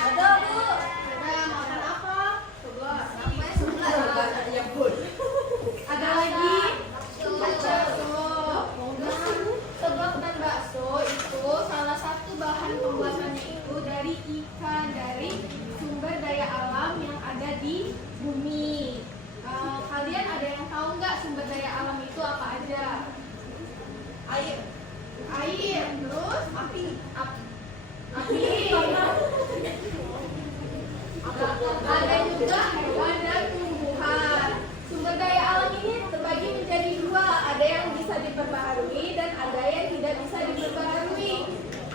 Ada, Bu. Ada makan apa? Sebelas. Ya, Bu. Ada lagi? Bakso. Sebab dan bakso itu salah satu bahan pembuatannya itu dari ikan, dari sumber daya alam yang ada di bumi. Kalian ada yang tahu nggak sumber daya alam itu apa aja? Air. Air, terus Api. api. Ada juga hewan dan tumbuhan. Sumber daya alam ini terbagi menjadi dua, ada yang bisa diperbaharui dan ada yang tidak bisa diperbaharui.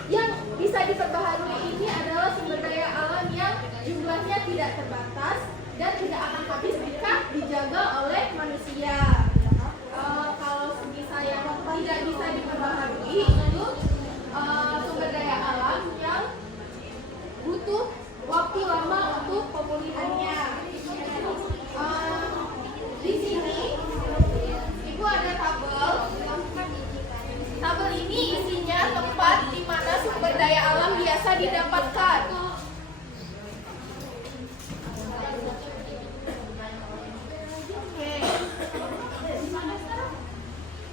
Yang bisa diperbaharui ini adalah sumber daya alam yang jumlahnya tidak terbatas dan tidak akan habis jika dijaga oleh manusia. Kalau bisa yang tidak bisa diperbaharui itu sumber daya alam yang butuh waktu lama untuk pemulihannya. Di sini Ibu ada tabel. Tabel ini isinya tempat di mana sumber daya alam biasa didapatkan. Oke.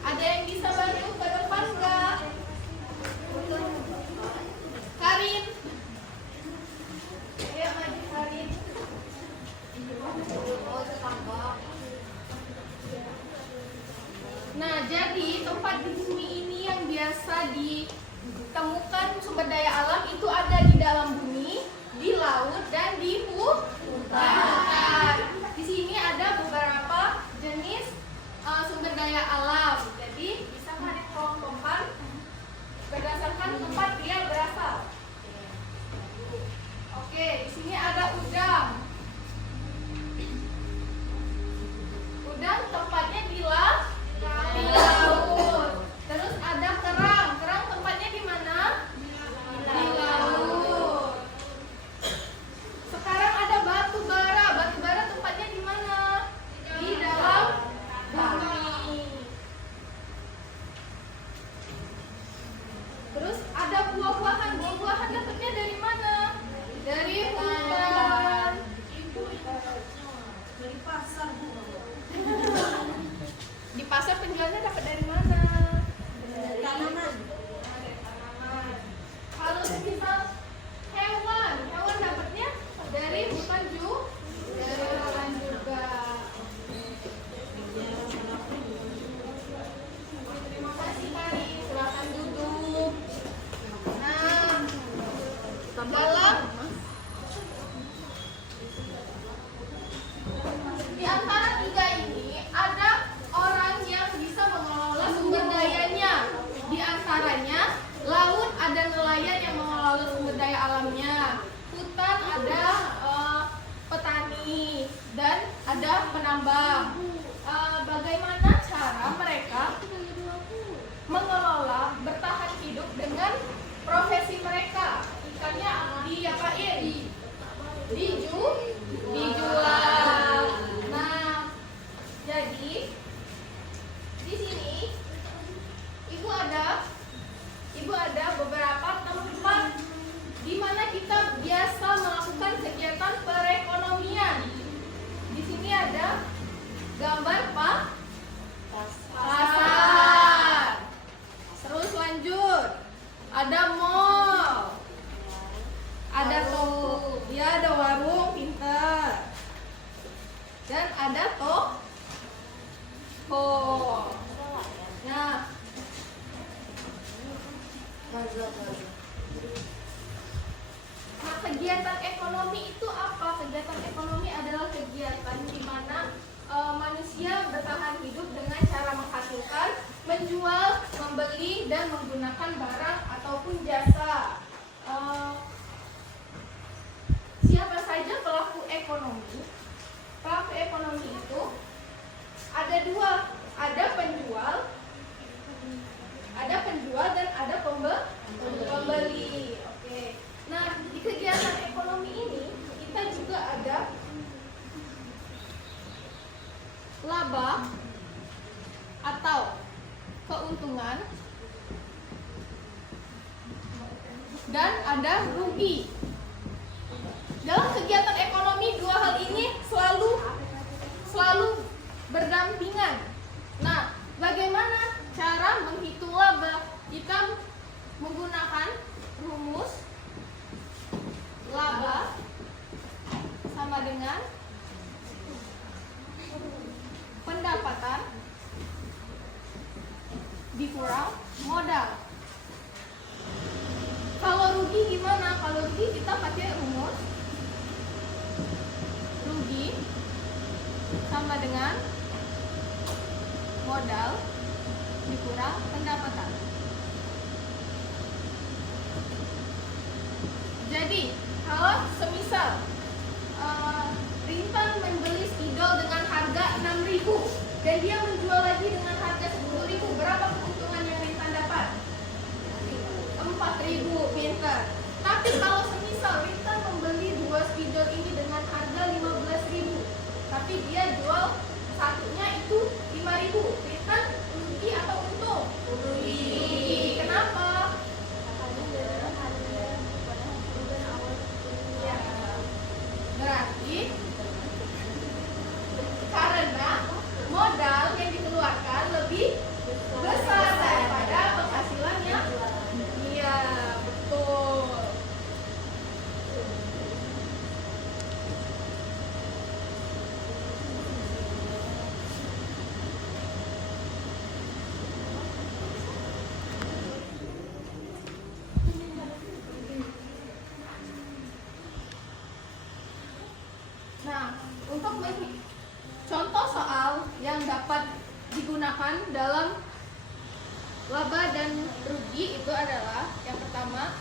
Ada yang bisa bantu ke depan nggak? Karin. Ayo maju Karin. Nah, jadi tempat di bumi ini yang biasa ditemukan sumber daya alam itu ada di dalam bumi, di laut, dan di hutan. Di sini ada beberapa jenis sumber daya alam. Jadi bisa kalian kelompokkan berdasarkan tempat dia berasal. Oke, di sini ada udang. Udang tempatnya di laut. Terus ada kerang. Kerang tempatnya di mana? Di laut. Sekarang ada batu bara. Batu bara tempatnya di mana? Di dalam bumi. Terus ada buah-buahan. Buah-buahan dapatnya dari mana? Dari hutan. Dari pasar, Bu. Di pasar penjualnya dapat dari mana? Dari tanaman. Dari tanaman. Kalau misal hewan dapatnya dari hutan dari hutan juga. Terima kasih Kari, silakan duduk. Nah, dalam di antara tiga ini ada orang yang bisa mengelola sumber dayanya. Di antaranya laut ada nelayan yang mengelola sumber daya alamnya. Hutan ada petani dan ada penambang. Bagaimana cara mereka mengelola bertahan hidup dengan profesi mereka? Ikannya diapain? Dijual. Nah, jadi di sini ibu ada beberapa tempat di mana kita biasa melakukan kegiatan perekonomian. Di sini ada gambar pasar. Terus lanjut, ada mall, ada ada warung pintar, dan ada toko. Nah, kegiatan ekonomi itu apa? Kegiatan ekonomi adalah kegiatan di mana manusia bertahan hidup dengan cara menghasilkan, menjual, membeli, dan menggunakan barang ataupun jasa. Siapa saja pelaku ekonomi? Pelaku ekonomi itu ada dua, ada penjual dan ada pembeli. Oke. Nah, di kegiatan ekonomi ini kita juga ada laba atau keuntungan dan ada rugi. Dalam kegiatan ekonomi, dua hal ini selalu berdampingan. Nah, bagaimana cara menghitung laba? Jika menggunakan rumus laba sama dengan pendapatan dikurang modal. Kalau rugi gimana? Kalau rugi kita pakai rumus rugi sama dengan modal dikurang pendapatan. Jadi, kalau semisal Rintan membeli spidol dengan harga 6.000 dan dia menjual lagi dengan harga 10.000, berapa keuntungan yang Rintan dapat? 4.000, pintar. Tapi kalau semisal Rintan membeli dua spidol ini dengan harga 15.000, tapi dia jual satunya itu 5.000, Rintan rugi atau untung? Rugi. Kenapa? Berarti karena modal yang dikeluarkan lebih besar daripada penghasilannya. Iya, betul. Nah, untuk contoh soal yang dapat digunakan dalam laba dan rugi itu adalah yang pertama,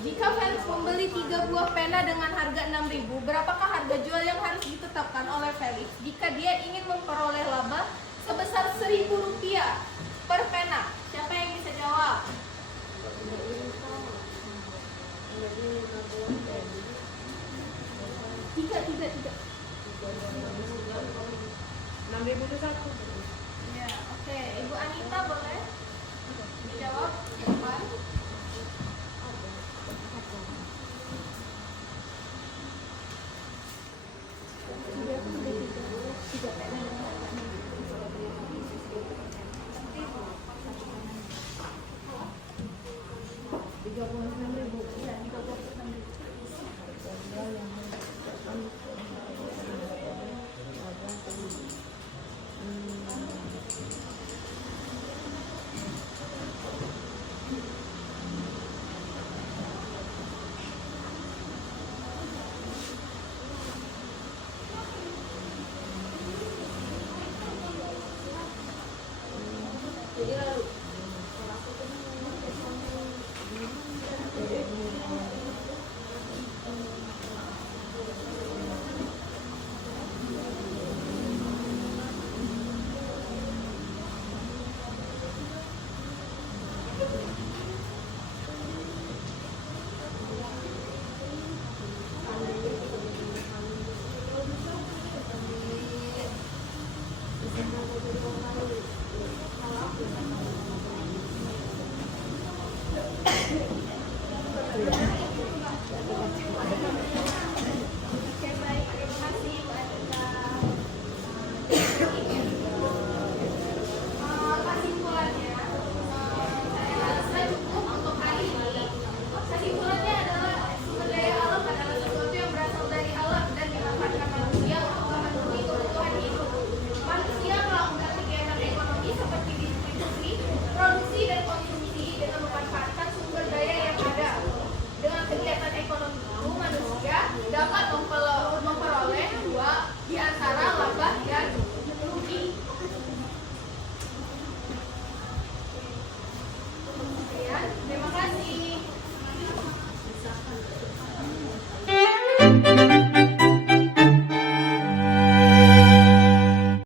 jika Felix membeli 3 buah pena dengan harga 6.000, berapakah harga jual yang harus ditetapkan oleh Felix jika dia ingin memperoleh laba sebesar Rp1.000 per pena? Siapa yang bisa jawab? Tiga. 6.000 itu satu. Ya, oke. Ibu Anita boleh